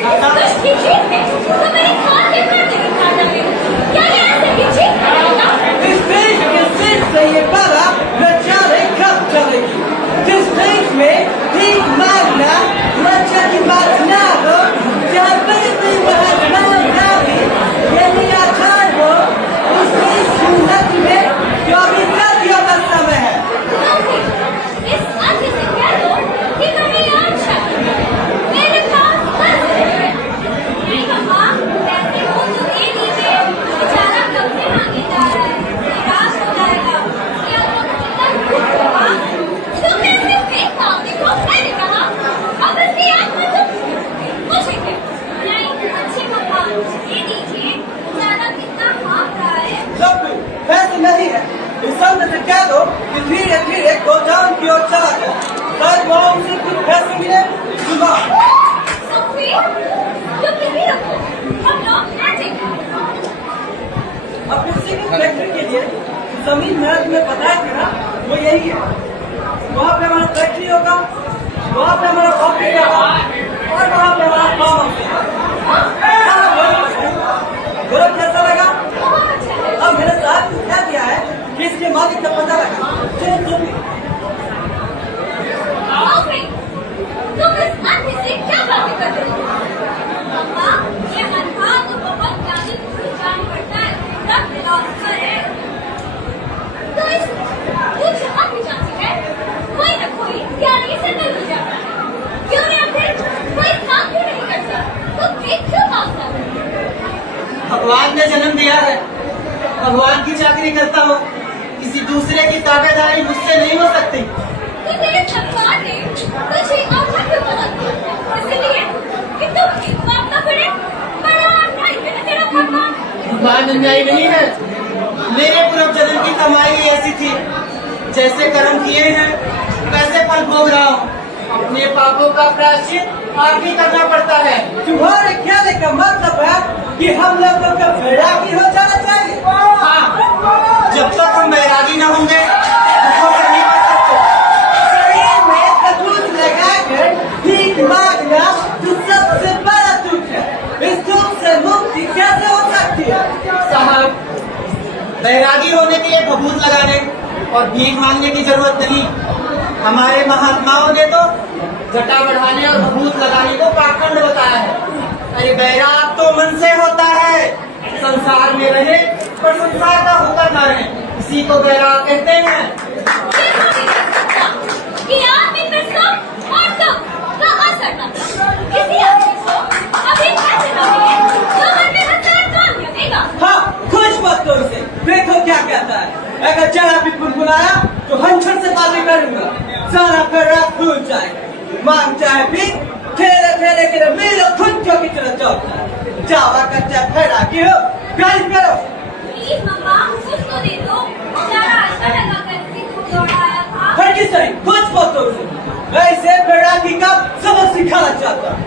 कुछ भी चीज में तो मेरे खाते पर नहीं खा डाले। क्या ये ऐसे भी चीज करेगा? इस देश के सिर से ये बड़ा न जाने कब चलेगी। जिस देश में भीख मांगना लज्जा की बात ना हो, जहाँ बड़ी महात्मा गांधी यही आचार हो, उस देश की उन्नति में जो अभी सदियों का समय है। इस आदमी से कह दो कि कहीं और शादी मेरे पास बस है। नहीं मम्मा, ऐसे हो तो दे दीजिए। बेचारा कब से मांगे जा रहा है, निराश हो जाएगा। या तो मम्मा, तुम ऐसे फेंक मांगते हो, मैंने कहा। अब इसकी आत्मा तुम पूछेंगे। नहीं, अच्छी मम्मा, दे दीजिए। बेचारा कितना हाँफ रहा है। लड्डू पैसे नहीं है। इस सामने से कह दो कि धीरे धीरे गोदाम की ओर चला गया। शायद वहाँ उसे कुछ पैसे मिले। सुना सोफी, तुम यहीं रखो। हम लोग मैजिक अपने सिविल फैक्ट्री के लिए जमीन मैच में बताया था ना, वो यही है। वहाँ पे हमारा फैक्ट्री होगा, वहाँ पे हमारा ऑफिस होगा और वहाँ पे हमारा फार्म हाउस होगा। बोलो कैसा लगा? बहुत अच्छा है। अब मेरे साथ क्या किया है कि इसके मालिक का पता लगा। चलो सोफी, तुम इस आदमी से क्या बातें कर रही हो? मम्मा, ये अनहार तो बहुत ज्यादा पहचान पड़ता है। तब फिलॉसफर है। तो इस कुछ हम भी जानती है। कोई न कोई ज्ञानी से मिल ही जाता है। क्यों या फिर कोई काम क्यों नहीं करता? तो भीख क्यों मांगता है? भगवान ने जन्म दिया है, भगवान की चाकरी करता हूँ। किसी दूसरे की ताबेदारी मुझसे नहीं हो सकती। तो तेरे भगवान ने तुझे अवसर क्यों बना दिया? इसलिए कि तुम भीख मांगना पड़े। बड़ा अन्याय है ना तेरा भगवान। भगवान अन्यायी नहीं है। मेरे पूर्व जन्म की कमाई ही ऐसी थी। जैसे कर्म किए हैं वैसे फल भोग रहा हूँ। अपने पापों का प्रायश्चित आप ही करना पड़ता है। तुम्हारे कहने का मतलब है कि हम लोगों को वैरागी हो जाना चाहिए। हाँ, जब तक हम वैरागी न होंगे भूखों पर नहीं बच सकते। शरीर में कटुत लगाकर भीख मांगना तो सबसे बड़ा दुख है। इस दुख से मुक्ति कैसे हो सकती है? साहब, वैरागी होने के लिए भभूत लगाने और भीख मांगने की जरूरत नहीं। हमारे महात्माओं ने तो जटा बढ़ाने और भभूत लगाने को पाखंड बताया है। अरे वैराग तो मन से होता है। संसार में रहे पर संसार का होकर न रहे, इसी को वैराग कहते हैं। कि आदमी पर सब और तुम का असर न था। किसी आदमी को अभी पैसे न मिले तो मन में हंसना कौन लगेगा? हाँ, खुश मत करो उसे। देखो क्या कहता है। अगर जरा भी फुनफुनाया तो हंसर से बातें करूंगा। सारा पैरा फूल जाएगा। मांग चाहे भी ठेले ठेले के मेरे खुंचों की तरह चौथा जावा कच्चा फेरा की हो गाइड करो। प्लीज मम्मा, कुछ तो दे दो। बेचारा अच्छा लगा करके दौड़ाया था। हर किस तरह कुछ मत करो उसे। मैं इसे बैरागी का सबक सिखाना चाहता हूँ।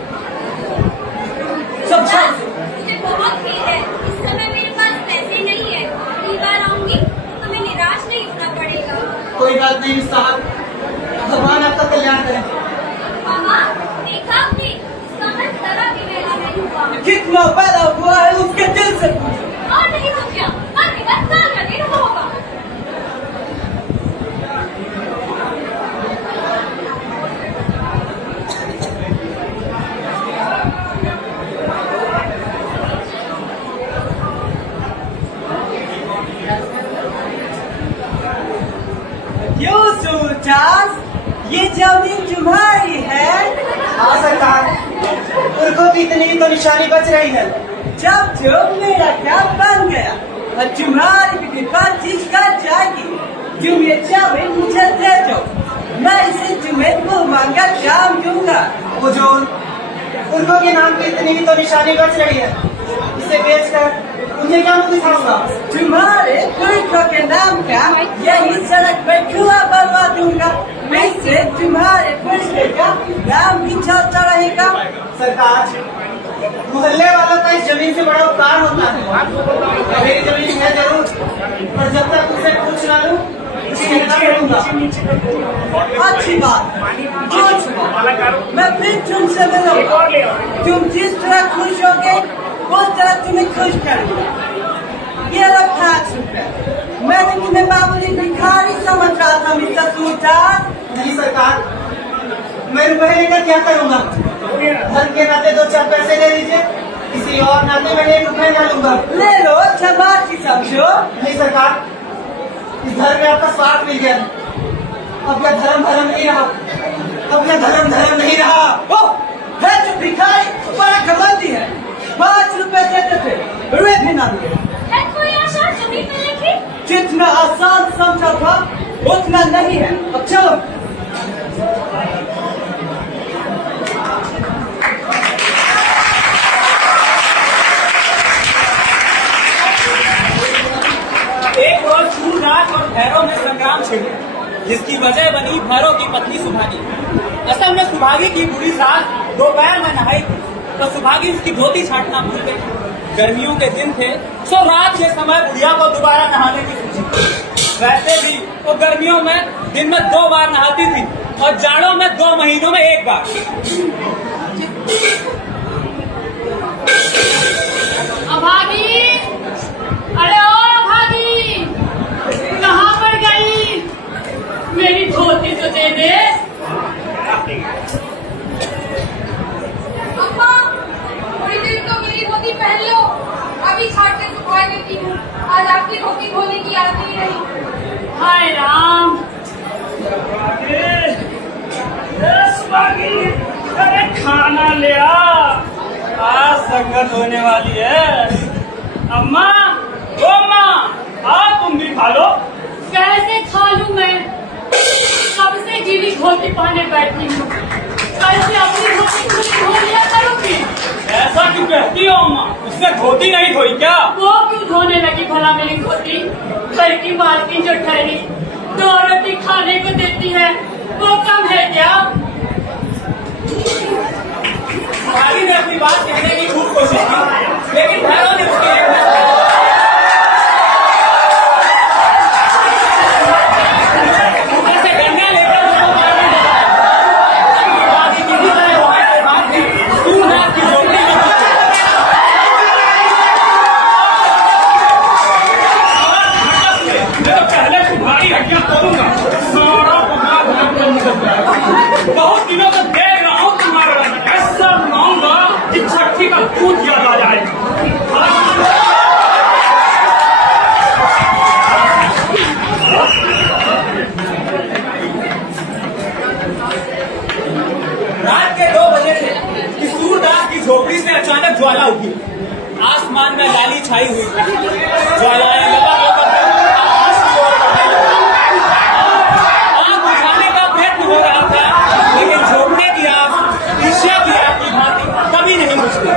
समझा उसे। मुझे बहुत खेद है, इस समय मेरे पास पैसे नहीं है। अगली बार आऊंगी तो तुम्हें निराश नहीं होना पड़ेगा। कोई बात नहीं साहब, भगवान आपका कल्याण करे। मामा, देखा आपने? इसका मन जरा भी मेला नहीं हुआ। कितना पैदा हुआ है उसके दिल से पूछो। और नहीं तो क्या? आगे का काम लगे रहा होगा। क्यों सूरजास, ये जमीन तुम्हारी है? हाँ सरकार, उनको भी इतनी ही तो निशानी बच रही है। जब जो मेरा क्या बन गया और तुम्हारी भी डिपाजिट कर जाएगी। तुम ये जमीन मुझे दे दो, मैं इसे तुम्हें मुँह मांगा दाम दूंगा। हुजूर, उनको के नाम की इतनी ही तो निशानी बच रही है। इसे बेचकर उन्हें क्या मुझे दिखाऊंगा? तुम्हारे पुरखों के नाम का यही सड़क पर कुआं बनवा दूंगा। वैसे तुम्हारे पुरखे का नाम भी चलता रहेगा। सरकार, मोहल्ले वालों का इस जमीन से बड़ा उपकार होता है। मेरी जमीन है जरूर, पर जब तक उसे पूछ ना लूं अच्छी बात। मैं फिर तुमसे मिलूंगा। तुम जिस तरह खुश होगे उस तरह तुम्हें खुश करूंगा। ये लो 5 रुपए। मैंने तुम्हें मामूली भिखारी समझ रहा था मिस्टर सूरदास। नहीं सरकार, मैं रुपए लेकर क्या करूंगा? धन के नाते 2-4 पैसे ले लीजिए, किसी और नाते मैं 1 रुपए ना लूंगा। ले लो, शाबाशी समझो। नहीं सरकार, इस धर्म में आपका स्वार्थ मिल गया। अब यह धर्म नहीं रहा, अब यह धर्म नहीं रहा। ओ, है जो भिखारी बड़ा घमंडी है। 5 रुपए देते थे, रुपए भी ना दिए। है कोई आशा जमीन में लिखी? जितना आसान समझा था उतना नहीं है। अब चलो। एक रोज सूरदास और भैरव में संग्राम छिड़ा, जिसकी वजह बनी भैरव की पत्नी सुभागी। असल में सुभागी की बुरी सास दोपहर में नहाई थी, तो सुभागी उसकी धोती छाटना भूल गई। गर्मियों के दिन थे, सो रात के समय बुढ़िया को दोबारा नहाने की सोची। वैसे भी वो गर्मियों में दिन में 2 बार नहाती थी और जाड़ों में 2 महीनों में 1 बार। अभागी, अरे ओ अभागी, कहाँ पर गई? मेरी धोती तो दे दे। अम्मा, थोड़ी देर तो मेरी धोती पहन लो। अभी छाट के सुखा देती हूँ। आज आपकी धोती धोने की याद नहीं रही। हाय राम, अरे खाना ले आ, आज संगत होने वाली है। अम्मा, ओ माँ, आओ तुम भी खा लो। कैसे खा लूं मैं? कब से गीली धोती पहने बैठी हूँ। कैसे अपनी धोती खुद धो लिया करूंगी? ऐसा क्यों कहती हो अम्मा? उसने धोती नहीं धोई क्या? वो क्यों धोने लगी भला मेरी धोती? घर की मालकिन जो ठहरी 2 रोटी खाने को देती है, वो कम है क्या? भाभी ने अपनी बात कहने की खूब कोशिश की, लेकिन भैरव ने उसके लिए ऊपर से डंडा लेकर उसको मारने लगा। भाभी किसी तरह वहां से भाग गई, सूरदास की झोपड़ी में घुस गई। मैं तो पहले तुम्हारी हड्डियां तोड़ूंगा, सारा बहुत दिनों तक देख रहा हूँ तुम्हारा रंग। ऐसा बनाऊंगा कि छठी का दूध याद आ जाए। रात के 2 बजे थे कि सूरदास की झोपड़ी से अचानक ज्वाला उठी। आसमान में लाली छाई हुई थी। ज्वालाएं लगातार आकाश की ओर बढ़ने लगी। आग बुझाने का प्रयत्न हो रहा था, लेकिन झोंकने की आग ईर्ष्या की आग की भांति कभी नहीं बुझती।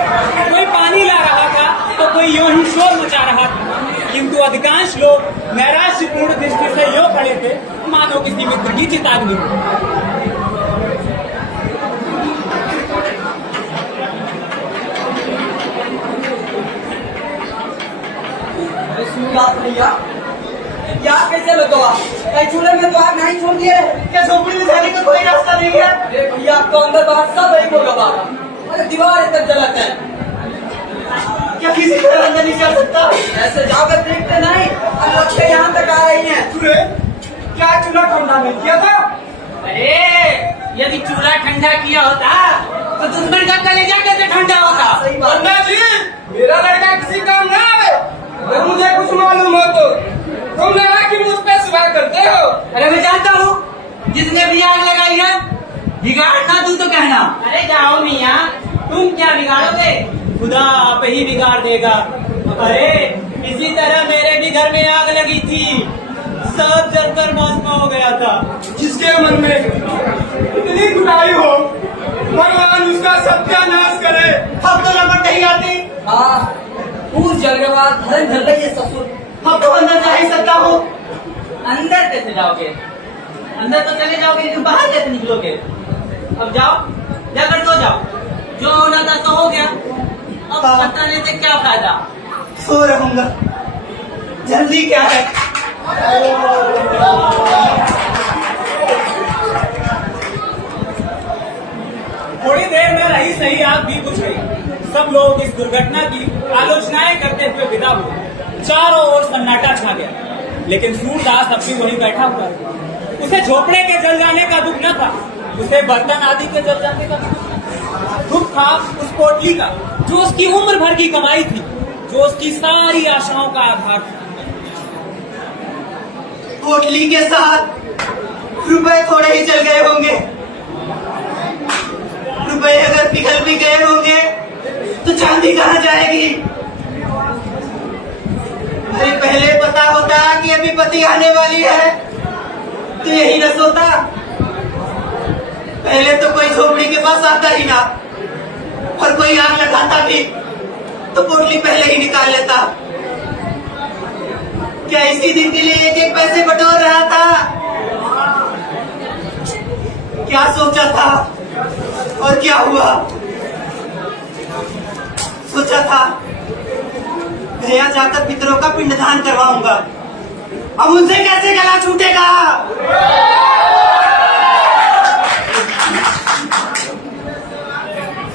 कोई पानी ला रहा था तो कोई यूं ही शोर मचा रहा था, किंतु अधिकांश लोग नैराश्यपूर्ण दृष्टि से यूं खड़े थे मानो किसी मित्र की चेतावनी हो। सूरदास भैया, क्या कैसे लगवा? कहीं चूल्हे में तो आग नहीं छोड़ दिए? क्या झोपड़ी में जाने का कोई रास्ता नहीं है? अरे भैया, आप तो अंदर बाहर सब एक हो गवा। अरे दीवार तक जलत है। क्या किसी तरह अंदर नहीं जा सकता? ऐसे जाकर देखते नहीं, अब लड़के यहाँ तक आ रही हैं। क्या चूल्हा ठंडा नहीं किया था? अरे यदि चूल्हा ठंडा किया होता तो दुश्मन का कलेजा कैसे ठंडा होता? सही बात। अन्ना जी, मेरा लड़का किसी काम ना आए। अगर मुझे कुछ मालूम हो तो तुम लगा कि मुझ पे सुबह करते हो। अरे मैं जानता हूँ, जिसने भी आग लगाई है बिगाड़ ना तू तो कहना। अरे जाओ मियाँ, तुम क्या बिगाड़ोगे? खुदा आप ही बिगाड़ देगा। अरे इसी तरह मेरे भी घर में आग लगी थी, सब जलकर मौसम हो गया था। जिसके मन में इतनी बुराई हो, भगवान उसका सत्यानाश करे। हम तो लपट नहीं आती। हाँ, पूर जल के बाद धन जल रही है ससुर। हम तो अंदर जा ही सकता हूँ। अंदर कैसे जाओगे? अंदर तो चले जाओगे, लेकिन बाहर कैसे निकलोगे? अब जाओ, जाकर सो जाओ। जो होना था तो हो गया, अब बताने से क्या फायदा? सो रहूंगा, जल्दी क्या है? थोड़ी देर में रही सही आग भी बुझ गई। सब लोग इस दुर्घटना की आलोचनाएं करते हुए विदा हुए। चारों ओर सन्नाटा छा गया, लेकिन सूरदास अब भी वहीं बैठा हुआ था। उसे झोपड़े के जल जाने का दुख न था, उसे बर्तन आदि के जल जाने का दुख था उस पोटली का, जो उसकी उम्र भर की कमाई थी, जो उसकी सारी आशाओं का आधार था। पोटली के साथ रुपए थोड़े ही चल गए होंगे। रुपए अगर पिघल भी गए होंगे तो चांदी कहाँ जाएगी? अरे पहले पता होता कि अभी पति आने वाली है तो यही न सोता। पहले तो कोई झोपड़ी के पास आता ही ना, और कोई आग लगाता भी तो पोटली पहले ही निकाल लेता। क्या इसी दिन के लिए एक एक पैसे बटोर रहा था? क्या सोचा था और क्या हुआ? सोचा था गया जाकर पितरों का पिंडदान करवाऊंगा, अब उनसे कैसे गला छूटेगा?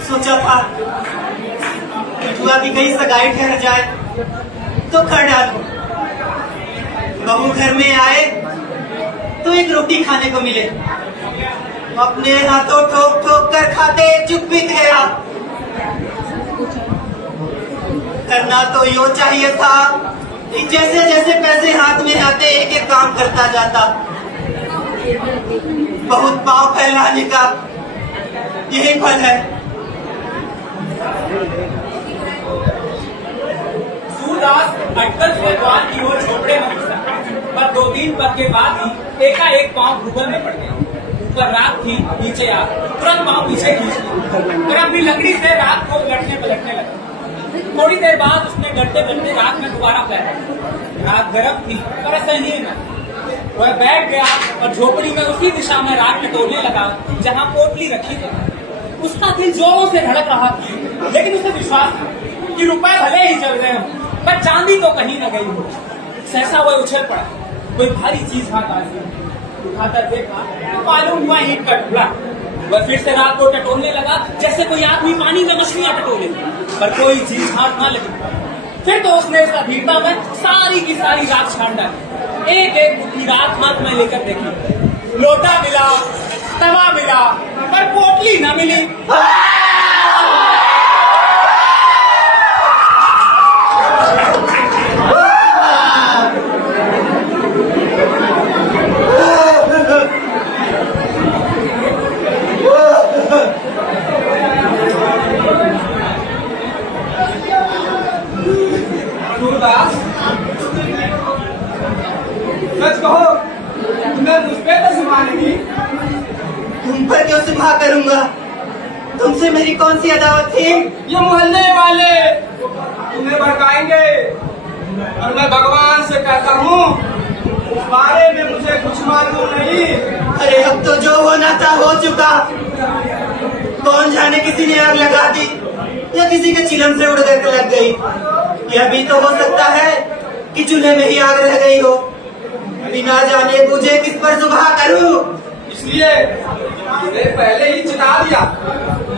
सोचा था भी कहीं सगाई ठहर जाए तो कर डालू। बहू घर में आए तो एक रोटी खाने को मिले, अपने हाथों ठोक ठोक कर खाते चुप बीत गया। करना तो यो चाहिए था कि जैसे जैसे पैसे हाथ में आते एक एक काम करता जाता। बहुत पांव फैलाने का यही फल है। सूरदास अटकल से द्वार की ओर झोपड़े में घुसा, पर 2-3 पल के बाद ही एकाएक पांव भूगोल में पड़ गया। ऊपर राख थी, नीचे आग। तुरंत पांव पीछे खींच ली और अपनी लकड़ी से राख को उलटने पलटने लगा। थोड़ी देर बाद उसने गड़ते गड़ते राख में दोबारा पैर। राख गर्म थी पर असहनीय न। वह बैठ गया और झोपड़ी में उसी दिशा में राख में तोड़ने लगा जहां पोटली रखी थी। उसका दिल जोरों से धड़क रहा था, लेकिन उसे विश्वास था कि रुपए भले ही जल रहे हों पर चांदी तो कहीं न गई हो। सहसा वह उछल पड़ा, कोई भारी चीज हाथ आ गई। उठाकर देखा तो मालूम हुआ ईंट का टुकड़ा। वह फिर से राख को टटोलने लगा जैसे कोई आदमी पानी में मछलियां टटोले, पर कोई चीज हाथ न लगी। फिर तो उसने इस अधीरता में सारी की सारी राख छान डाली। एक एक मुट्ठी राख हाथ में लेकर देखी। लोटा मिला, तवा मिला, पर पोटली न मिली। सूरदास, सच कहो, तुमने मुझ पे तो सुना नहीं। तुम पर क्यों सुबह करूंगा? तुमसे मेरी कौन सी अदावत थी? ये मोहल्ले वाले तुम्हें भड़काएंगे और मैं भगवान से कहता हूँ उस बारे में मुझे कुछ मालूम नहीं। अरे अब तो जो होना था हो चुका। कौन जाने किसी ने आग लगा दी या किसी के चिलम से उड़ कर लग गई। यह भी तो हो सकता है कि चूल्हे में ही आग रह गई हो। बिना जाने बूझे किस पर सुबह करूं? इसलिए तुमने पहले ही चिता दिया,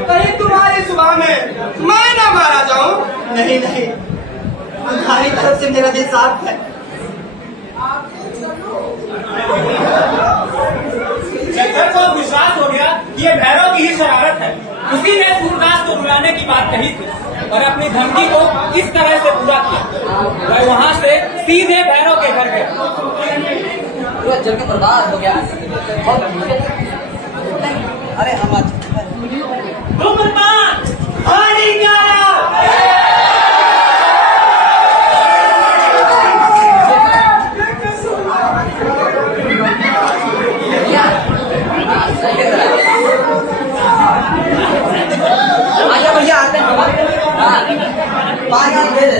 कहीं तुम्हारी सुबह में मैं ना मारा जाऊं। नहीं नहीं, तुम्हारी तरफ से मेरा दिल साफ है। जगदर को विश्वास हो गया कि ये भैरव की ही शरारत है। उसी ने सूरदास को बुलाने की बात कही थी और अपनी धमकी को इस तरह से पूरा किया। वह वहां से सीधे भैरव के घर गया। पूरा जल के बर्बाद हो गया। अरे हम आज भैया आते हैं। पानी दे दे।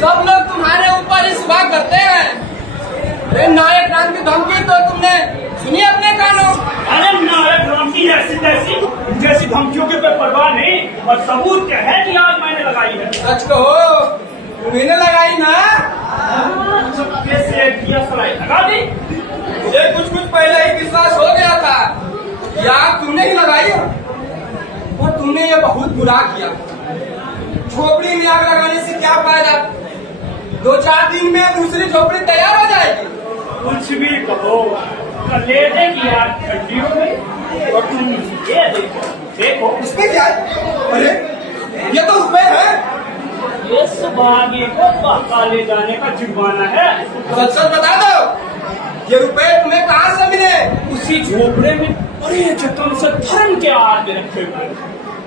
सब लोग तुम्हारे ऊपर ही सुबह करते हैं। अरे नायक राम की धमकी तो तुमने सुनी अपने कानों? अरे नायक राम की जैसी धमकियों के कोई परवाह नहीं, और सबूत क्या है कि आज मैंने लगाई है। सच कहो, तुम्हें लगाई ना? कैसे किया सलाई लगा दी? मुझे कुछ पहले ही विश्वास हो गया था कि आग तुमने ही लगाई है, और तुमने ये बहुत बुरा किया। झोपड़ी में आग लगाने से क्या फायदा? 2-4 दिन में दूसरी झोपड़ी तैयार हो जाएगी। कुछ भी कहो, कलेजे की आग ठंडी हो गई और तुम ये देखो इसमें क्या है? अरे ये तो रुपए है। ये सुभागे को पापा ले जाने का जुर्माना है। सच सच बता दो, ये रुपए तुम्हें कहाँ से मिले? उसी झोपड़े में बड़े जतन से धर्म के आड़ में रखे हुए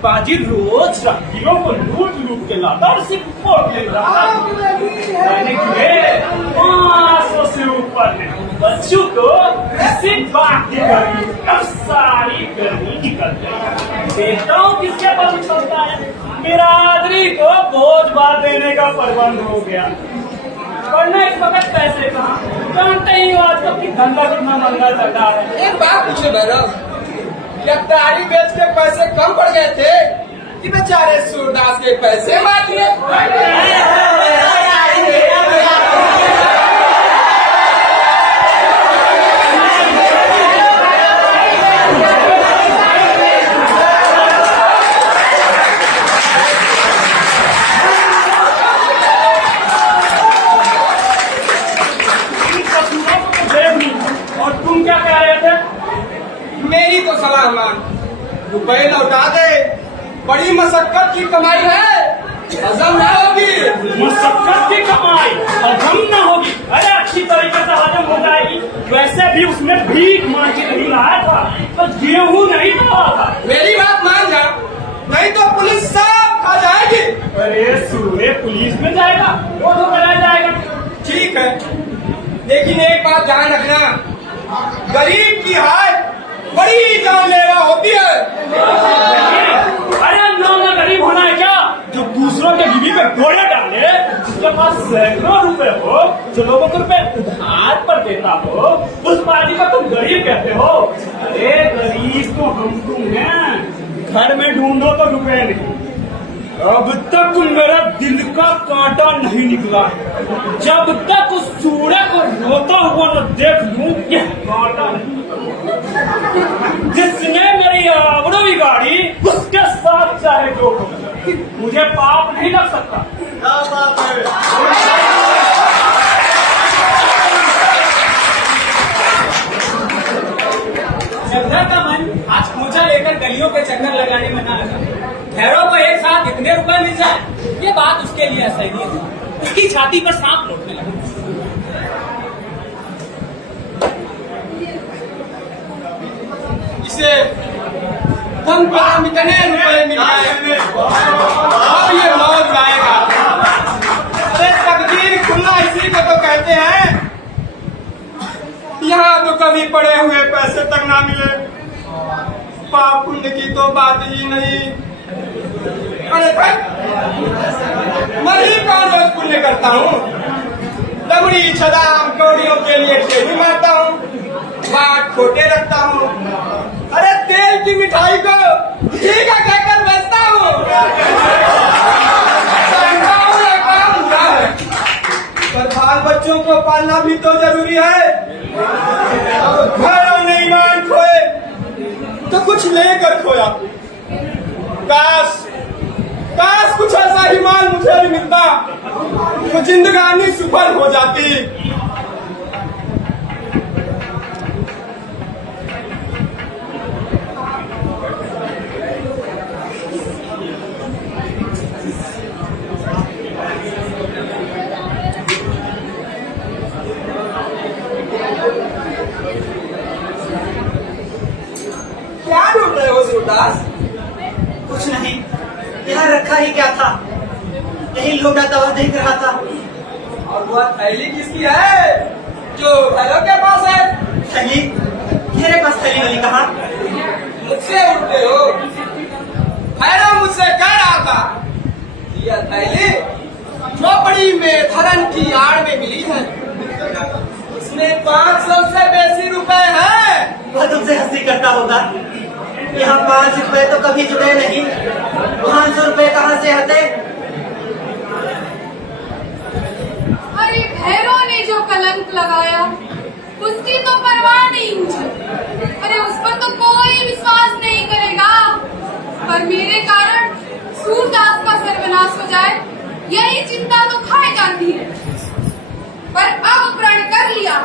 बाजी रोज राहगीरों को लूट के लाता और उसी कोट ले रहा। मैंने किए 500 से ऊपर है बच्चों को इसी बात की गर्मी, अब सारी गर्मी निकल गई। देखता हूँ किसके पर उछलता है। बिरादरी को बोझ बार देने का प्रबंध हो गया, वरना इस वक्त पैसे कहाँ? जानते ही हो आजकल की धंधा कितना महंगा चल रहा है। एक बात पूछे भैरव, क्या तारी बेच के पैसे कम पड़ गए थे कि बेचारे सूरदास के पैसे बांट लिए? और तुम क्या कह रहे थे? मेरी तो सलाह मान, रुपए लौटा दे। बड़ी मशक्कत की कमाई है, हजम न होगी। मशक्कत की कमाई हजम न होगी? अरे अच्छी तरीके से हजम हो जाएगी। वैसे भी उसमें भीख मांग के नहीं लाया था, तो गेहूं नहीं दबा था। मेरी बात मान जा, नहीं तो पुलिस सब खा जाएगी। अरे सूर्य पुलिस में जाएगा, वो तो कराया जाएगा। ठीक है, लेकिन एक बात ध्यान रखना, गरीब की हाय बड़ी जानलेवा होती है। अरे ना गरीब होना है क्या, जो दूसरों के बीवी पे गोले डाले, जिसके पास सैकड़ों रुपए हो, जो लोगों को रुपए उधार पर देता हो, उस पार्टी को तुम गरीब कहते हो? अरे गरीब तो हम तुम हैं। घर में ढूंढो तो रुपए नहीं। अब तक मेरा दिल का कांटा नहीं निकला। जब तक उस सूर्य को रोता हुआ न देख लूं, ये कांटा नहीं निकला। जिसने मेरी आबरू बिगाड़ी, उसके साथ चाहे जो हो, मुझे पाप नहीं लग सकता। श्रद्धा का मन आज खोजा लेकर गलियों के चक्कर लगाने में ना लगा। भैरव को एक साथ इतने रुपए मिल जाए, ये बात उसके लिए असहनीय थी। उसकी छाती पर सांप लौटने लगा। इसे हम पर इतने रुपए मिल जाए, अब ये मौज आएगा। अरे तकदीर खुलना इसी को तो कहते हैं। यहाँ तो कभी पड़े हुए पैसे तक ना मिले, पाप पुण्य की तो बात ही नहीं। अरे मैं ही कौन रोज पुण्य करता हूँ? लमड़ी छदाम कौड़ियों के लिए टेढ़ी मारता हूँ, बात खोटे रखता हूँ। अरे तेल की मिठाई को घी का कहकर बेचता हूँ। पर बाल बच्चों को पालना भी तो जरूरी है। घरों ने ईमान खोए तो कुछ लेकर खोया। काश कुछ ऐसा ही मान मुझे भी मिलता तो जिंदगानी सफल हो जाती। क्या ढूंढ रहे हो सूरदास? कुछ नहीं, यहाँ रखा ही क्या था, यही लोटा दवा देख रहा था। और वह थैली किसकी है जो भैरव के पास है? थैली? मेरे पास थैली वाली कहा? मुझसे उठते हो? भैरव मुझसे कह रहा था यह थैली झोपड़ी में कलन की आड़ में मिली है। इसमें 500 से बेसी रुपए हैं। वह तुमसे हंसी करता होगा। यहाँ 5 रुपए तो कभी जुड़े नहीं, 500 रुपए कहाँ से आते? अरे भैरव ने जो कलंक लगाया उसकी तो परवाह नहीं मुझे। अरे उस पर तो कोई विश्वास नहीं करेगा, पर मेरे कारण सूरदास का सर्वनाश हो जाए यही चिंता तो खाए जाती है। पर अब प्रण कर लिया,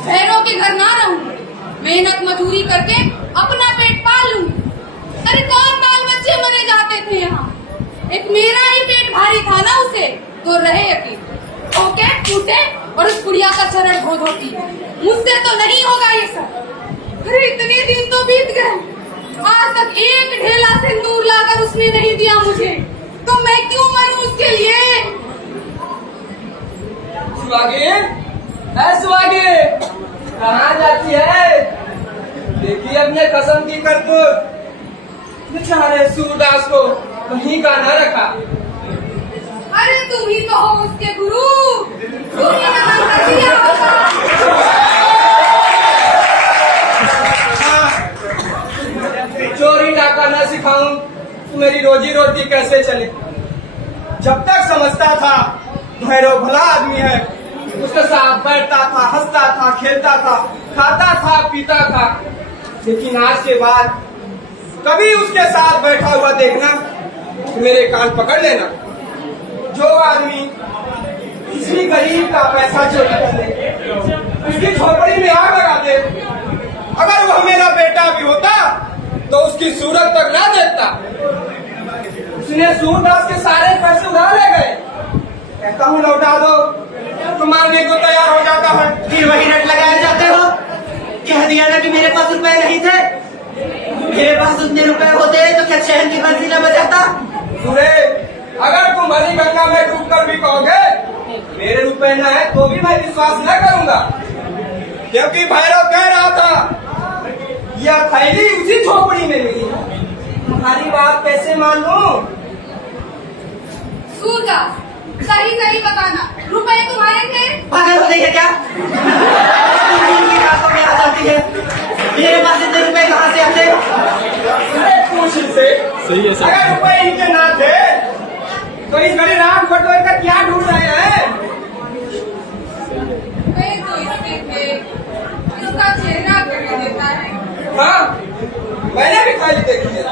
भैरव के घर ना रहूंगी, मेहनत मजदूरी करके अपना पेट पाल लूंगी। अरे कौन बाल बच्चे मरे जाते थे यहाँ, एक मेरा ही पेट भारी था ना उसे, तो रहे यकीन ओके टूटे और उस गुड़िया का चरण धो धोती। मुझसे तो नहीं होगा ये सब। अरे इतने दिन तो बीत गए, आज तक एक ढेला सिंदूर लाकर उसने नहीं दिया मुझे, तो मैं क्यों मरूं उसके लिए? सुहागे, सुहागे, कहाँ जाती है? देखिए अपने कसम की करतूत, बेचारे सूरदास को कहीं का न रखा। अरे तुम ही तो हो उसके गुरु, तुम ही ने मंत्र दिया होगा। चोरी डाका न सिखाऊं तो मेरी रोजी रोटी कैसे चले? जब तक समझता था भैरव भला आदमी है, उसके साथ बैठता था, हंसता था, खेलता था, खाता था, पीता था, लेकिन आज के बाद कभी उसके साथ बैठा हुआ देखना तो मेरे कान पकड़ लेना। जो आदमी किसी गरीब का पैसा चोरी कर ले, उसकी झोपड़ी में आग लगा दे, अगर वह मेरा बेटा भी होता तो उसकी सूरत तक ना देखता। उसने सूरदास के सारे पैसे उधार ले गए, कहता हूँ लौटा दो तो मांगने को तैयार हो जाता है। फिर वही रट लगाए जाते हो। कह दिया ना कि मेरे पास रुपए नहीं थे, मेरे पास उतने रुपए होते तो क्या चैन की बंसी न बजाता? सूरे, अगर तुम भरी गंगा में डूबकर भी कहोगे मेरे रुपए न है तो भी मैं विश्वास न करूंगा, क्योंकि भैरव कह रहा था यह थैली उसी झोपड़ी में मिली है। तुम्हारी बात कैसे मान लूं? सूरदास, सही सही बताना, रुपए तुम्हारे थे? पागल हो गई है क्या? तुम की रातों में आ जाती है, मेरे पास इतने रुपए कहाँ से आते? पूछ इनसे, अगर रुपए इनके ना थे तो इस घड़ी राम बटोर का क्या ढूंढ रहे हैं? रुपए तो इसके थे, इसका चेहरा कर देता है। हाँ, मैंने भी खाली देखी है।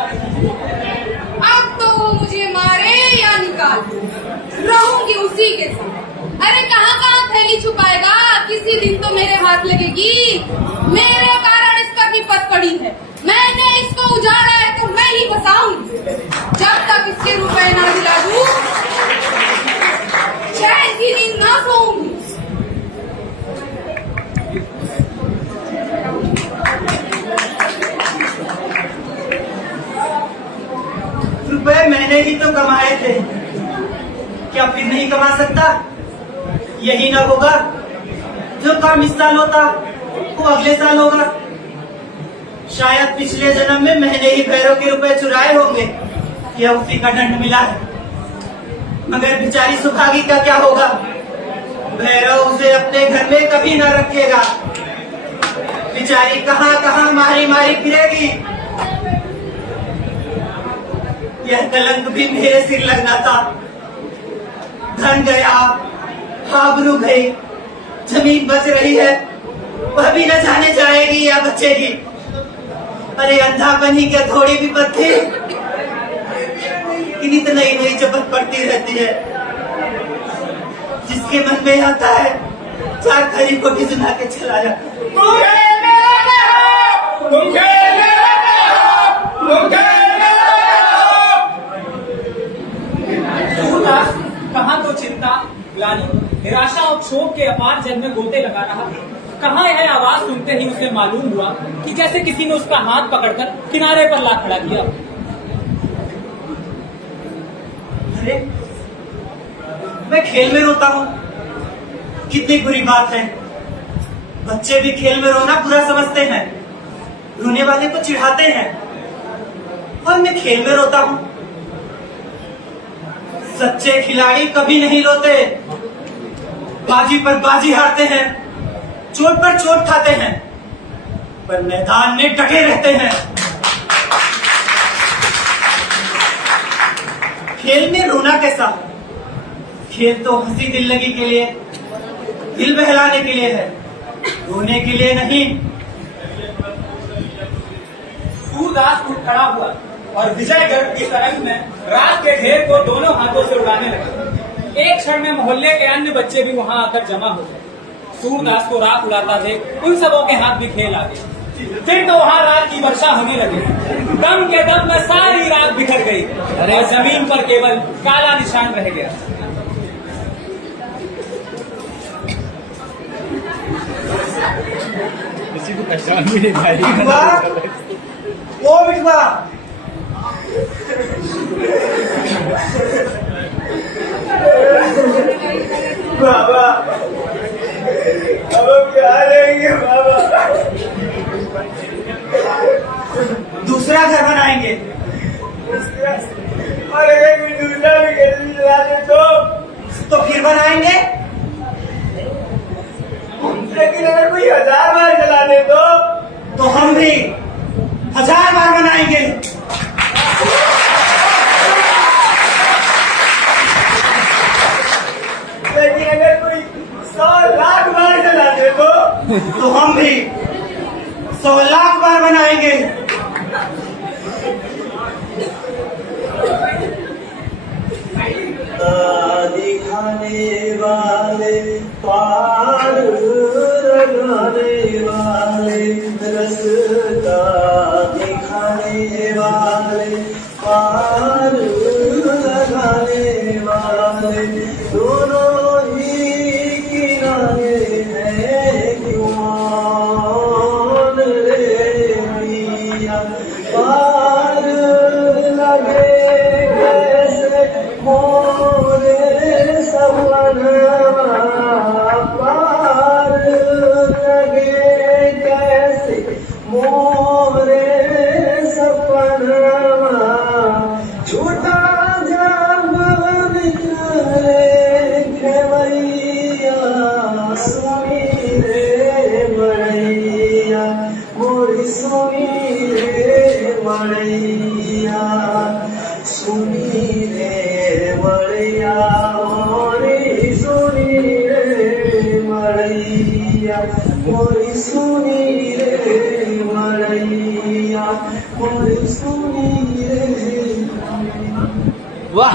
अब तो वो मुझे मारे या निकाल, रहूंगी उसी के साथ। अरे कहाँ कहाँ थैली छुपाएगा, किसी दिन तो मेरे हाथ लगेगी। मेरे कारण इस पर विपत पड़ी है, मैंने इसको उजाड़ा है तो मैं ही बसाऊंगी। जब तक इसके रुपए ना दिला दूं, चैन की नींद ना सोऊंगी। रुपए मैंने ही तो कमाए थे, क्या फिर नहीं कमा सकता? यही ना होगा, जो काम इस साल होता वो अगले साल होगा। शायद पिछले जन्म में मैंने ही भैरव के रुपए चुराए होंगे, या उसी का दंड मिला है। मगर बेचारी सुभागी का क्या होगा? भैरव उसे अपने घर में कभी न रखेगा, बेचारी कहाँ कहाँ मारी मारी फिरेगी। यह कलंक भी मेरे सिर लगना था। धन गया, आबरू गई, जमीन बच रही है, वह भी न जाने जाएगी या बचेगी। अरे अंधापन ही क्या थोड़ी भी पत्थर, इतनी नई नई जपत पड़ती रहती है। जिसके मन में आता है 4 खरी को भी सुना के चला जाता है। सूरदास कहाँ तो चिंता, ग्लानि, निराशा और क्षोभ के अपार जल में गोते लगा रहा। कहाँ यह आवाज सुनते ही उसे मालूम हुआ कि कैसे किसी ने उसका हाथ पकड़कर किनारे पर ला खड़ा किया। अरे मैं खेल में रोता हूँ, कितनी बुरी बात है। बच्चे भी खेल में रोना बुरा समझते हैं, रोने वाले को चिढ़ाते हैं, और मैं खेल में रोता हूँ। सच्चे खिलाड़ी कभी नहीं रोते, बाजी पर बाजी हारते हैं, चोट पर चोट खाते हैं, पर मैदान में डटे रहते हैं। खेल में रोना कैसा? खेल तो हंसी दिल लगी के लिए, दिल बहलाने के लिए है, रोने के लिए नहीं। सूरदास उठ खड़ा हुआ और विजयगढ़ की तरंग में रात के ढेर को दोनों हाथों से उड़ाने लगे। एक क्षण में मोहल्ले के अन्य बच्चे भी वहां आकर जमा हो गए। सूरदास को रात उड़ाता देख उन सबों के हाथ भी खेल आ गए। फिर तो वहां रात की वर्षा होने लगी। दम के दम में सारी रात बिखर गई और जमीन पर केवल काला निशान रह गया। किसी को पहचान भी नहीं भाई। बिठवा, ओ बिठवा, बाबा अब क्या रहेंगे बाबा? दूसरा घर बनाएंगे। और अगर कोई दूसरा भी गली चला दे तो फिर बनाएंगे। लेकिन अगर कोई 1000 बार चला दे तो हम भी 1000 बार बनाएंगे। लेकिन अगर कोई 100 लाख बार चला दे तो हम भी 100 लाख बार बनाएंगे। दिखाने वाले पार लगाने वाले रास्ता दिखाने वाले पार लगाने वाले दोनों ही किनारे हैं क्यों रे मियां पार लगे कैसे मोरे सपना पार लगे कैसे मोरे सपना झूठा जाम निकले खेवैया सुनी रे मरैया मोरी सुनी रे मरैया सुनी रे मरैया मोरी सुनी रे मरैया मोरी सुनी रे मरैया मोरी सुनी रे। वाह